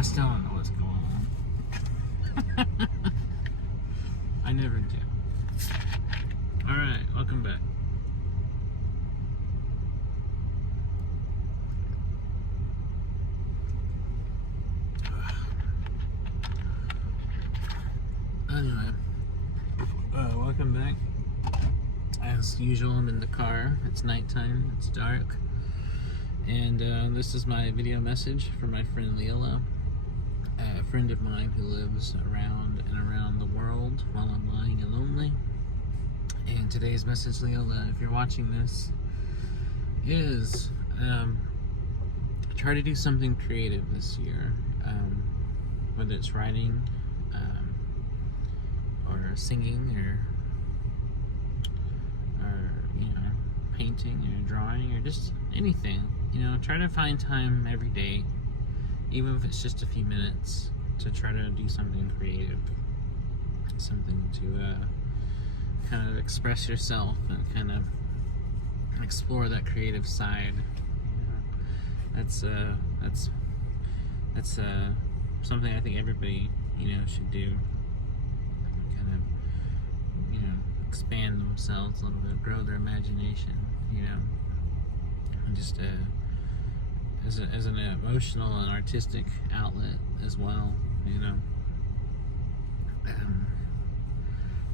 I still don't know what's going on. I never do. Alright, welcome back. Anyway, welcome back. As usual, I'm in the car. It's nighttime, it's dark. And this is my video message for my friend Lilla, a friend of mine who lives around the world while I'm lying and lonely. And today's message, Lilla, if you're watching this, is try to do something creative this year. Whether it's writing, or singing, or you know, painting, or drawing, or just anything. You know, try to find time every day, even if it's just a few minutes, to try to do something creative, something to kind of express yourself and kind of explore that creative side. You know, that's something I think everybody, you know, should do. Kind of, you know, expand themselves a little bit, grow their imagination. You know, and just as an emotional and artistic outlet as well, you know.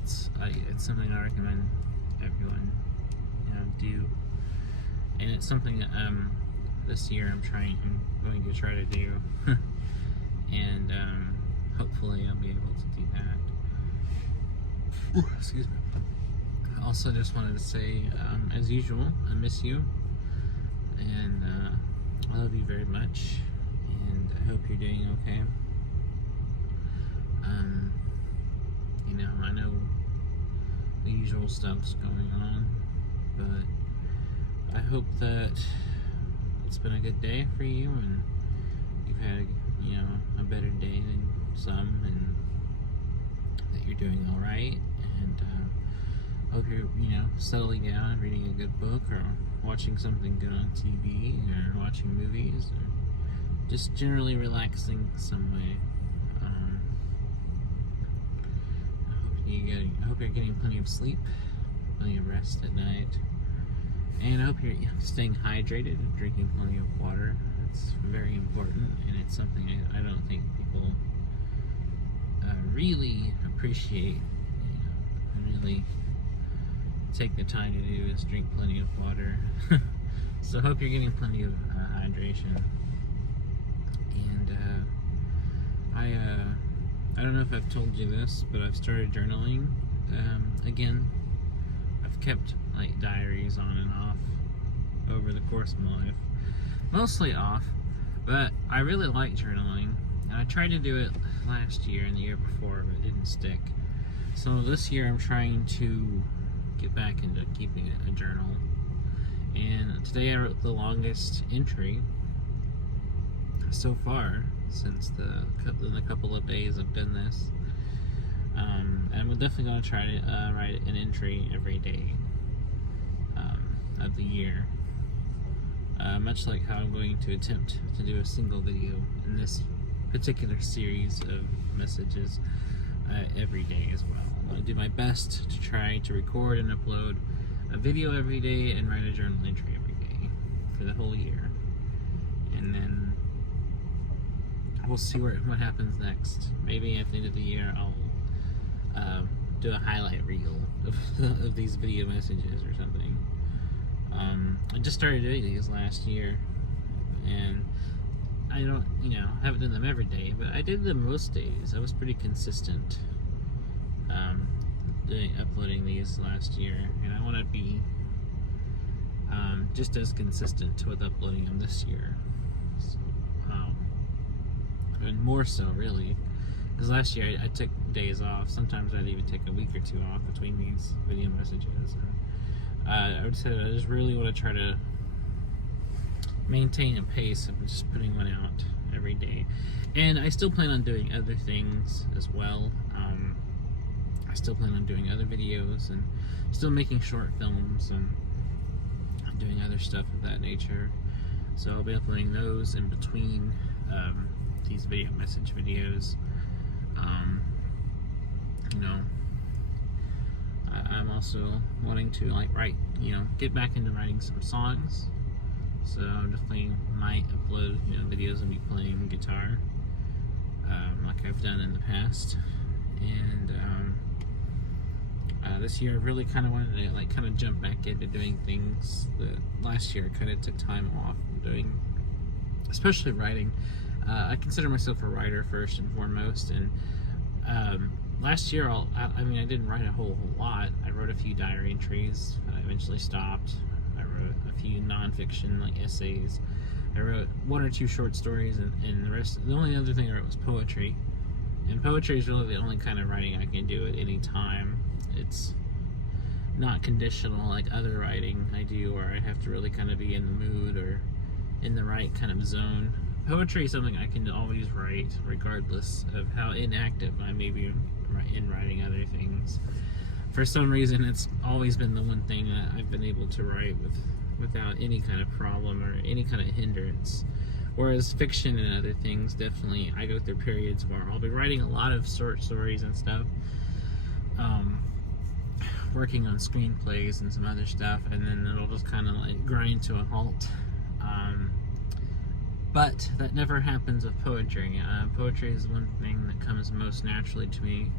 It's something I recommend everyone, you know, do, and it's something that this year I'm going to try to do, and hopefully I'll be able to do that. Ooh, excuse me. I also just wanted to say, as usual, I miss you, and I love you very much, and I hope you're doing okay. You know, I know the usual stuff's going on, but I hope that it's been a good day for you, and you've had, you know, a better day than some, and that you're doing all right. And I hope you're, you know, settling down, reading a good book, or watching something good on TV, or watching movies, or just generally relaxing some way. I hope you're getting plenty of sleep, plenty of rest at night, and I hope you're staying hydrated and drinking plenty of water. It's very important, and it's something I don't think people really appreciate, you know, and really take the time to do, is drink plenty of water. So I hope you're getting plenty of hydration. And I don't know if I've told you this, but I've started journaling again. I've kept like diaries on and off over the course of my life, mostly off, but I really like journaling, and I tried to do it last year and the year before, but it didn't stick. So this year I'm trying to get back into keeping a journal, and today I wrote the longest entry so far since the couple of days I've done this. And I'm definitely going to try to write an entry every day of the year, much like how I'm going to attempt to do a single video in this particular series of messages every day as well. I'm going to do my best to try to record and upload a video every day and write a journal entry every day for the whole year, and then we'll see what happens next. Maybe at the end of the year I'll do a highlight reel of these video messages or something. I just started doing these last year, and I don't, you know, haven't done them every day, but I did them most days. I was pretty consistent uploading these last year, and I want to be just as consistent with uploading them this year. So, and more so, really, because last year I took days off. Sometimes I'd even take a week or two off between these video messages. I would say that I just really want to try to maintain a pace of just putting one out every day, and I still plan on doing other things as well. I still plan on doing other videos, and still making short films, and doing other stuff of that nature. So I'll be uploading those in between these video message videos. You know, I'm also wanting to like write, get back into writing some songs. So definitely might upload, videos of me playing guitar, like I've done in the past. And this year I really kind of wanted to like kind of jump back into doing things that last year I kind of took time off from doing, especially writing. I consider myself a writer first and foremost, and last year I didn't write a whole lot. I wrote a few diary entries. I eventually stopped. I wrote a few nonfiction like essays. I wrote 1 or 2 short stories, and the only other thing I wrote was poetry. And poetry is really the only kind of writing I can do at any time. It's not conditional like other writing I do, where I have to really kind of be in the mood or in the right kind of zone. Poetry is something I can always write, regardless of how inactive I may be in writing other things. For some reason, it's always been the one thing that I've been able to write without any kind of problem or any kind of hindrance. Whereas fiction and other things, definitely, I go through periods where I'll be writing a lot of short stories and stuff, working on screenplays and some other stuff, and then it'll just kind of like grind to a halt. But that never happens with poetry. Poetry is the one thing that comes most naturally to me.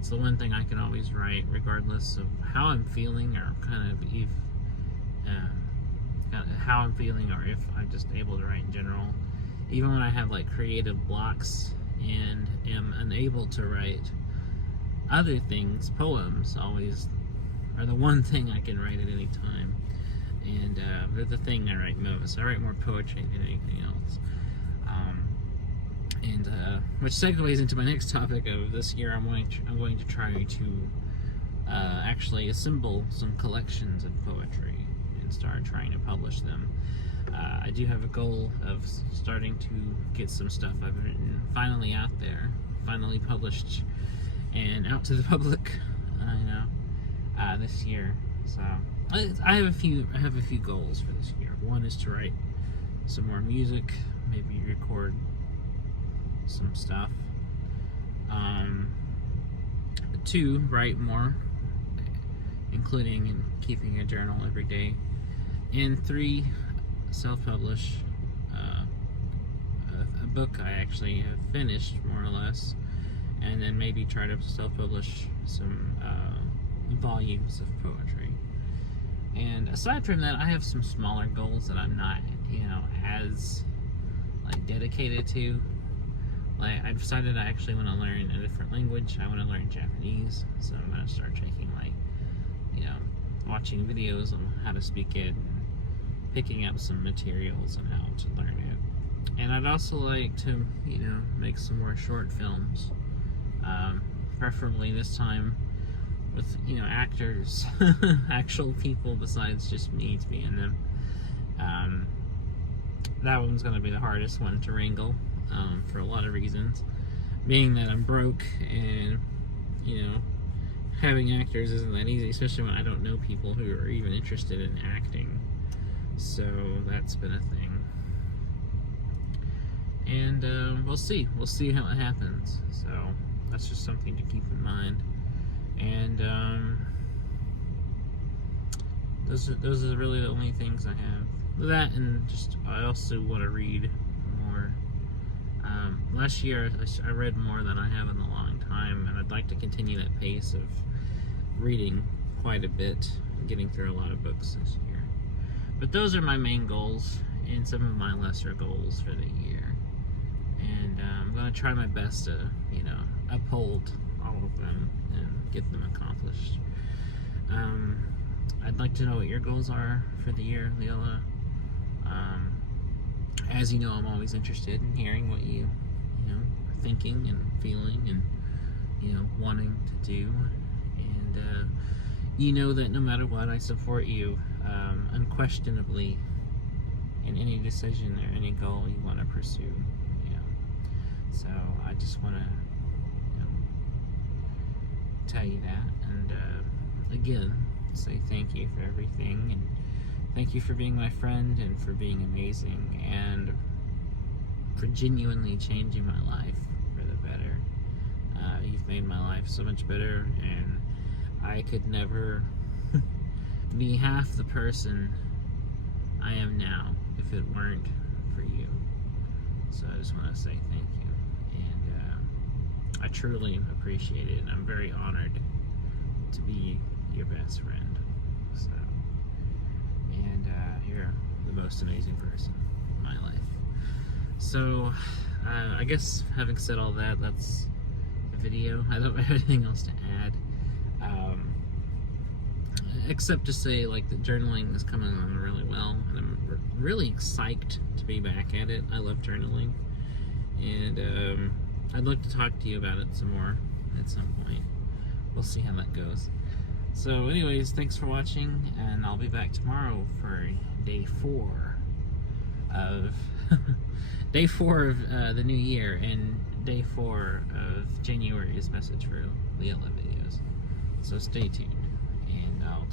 It's the one thing I can always write, regardless of how I'm feeling, or kind of how I'm feeling, or if I'm just able to write in general. Even when I have like creative blocks and am unable to write other things, poems always are the one thing I can write at any time. And they're the thing I write most. I write more poetry than anything else. Which segues into my next topic of this year. I'm going to try to actually assemble some collections of poetry and start trying to publish them. I do have a goal of starting to get some stuff I've written finally out there, finally published and out to the public, this year. So I have a few goals for this year. One is to write some more music, maybe record some stuff. 2, write more, including and keeping a journal every day. And 3, self-publish a book I actually have finished, more or less, and then maybe try to self-publish some volumes of poetry. And aside from that, I have some smaller goals that I'm not, as like dedicated to. Like, I've decided I actually want to learn a different language. I want to learn Japanese, so I'm going to start taking watching videos on how to speak it, and picking up some materials on how to learn it. And I'd also like to, make some more short films, preferably this time with, actors, actual people besides just me to be in them. That one's going to be the hardest one to wrangle, for a lot of reasons. Being that I'm broke, and, having actors isn't that easy, especially when I don't know people who are even interested in acting. So that's been a thing. And we'll see how it happens. So that's just something to keep in mind. And those are really the only things I have. That, and just I also want to read more. Last year I read more than I have in a long time, and I'd like to continue that pace of reading quite a bit and getting through a lot of books this year. But those are my main goals and some of my lesser goals for the year. And I'm going to try my best to, uphold all of them and get them accomplished. I'd like to know what your goals are for the year, Lilla. As you know, I'm always interested in hearing what you, are thinking and feeling and, wanting to do. And you know that no matter what, I support you unquestionably in any decision or any goal you want to pursue. So I just want to tell you that, and again, say thank you for everything, and thank you for being my friend, and for being amazing, and for genuinely changing my life for the better. You've made my life so much better, and I could never be half the person I am now if it weren't for you. So I just want to say thank you, and I truly appreciate it, and I'm very honored to be your best friend. So, and you're the most amazing person in my life. So I guess having said all that, that's the video. I don't have anything else to add, except to say, like, the journaling is coming on really well, and I'm really psyched to be back at it. I love journaling, and I'd like to talk to you about it some more at some point. We'll see how that goes. So anyways, thanks for watching, and I'll be back tomorrow for day 4 of day 4 of the new year, and day 4 of January's Message for Lilla videos. So stay tuned, and I'll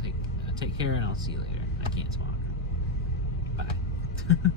take care, and I'll see you later. I can't talk. Bye.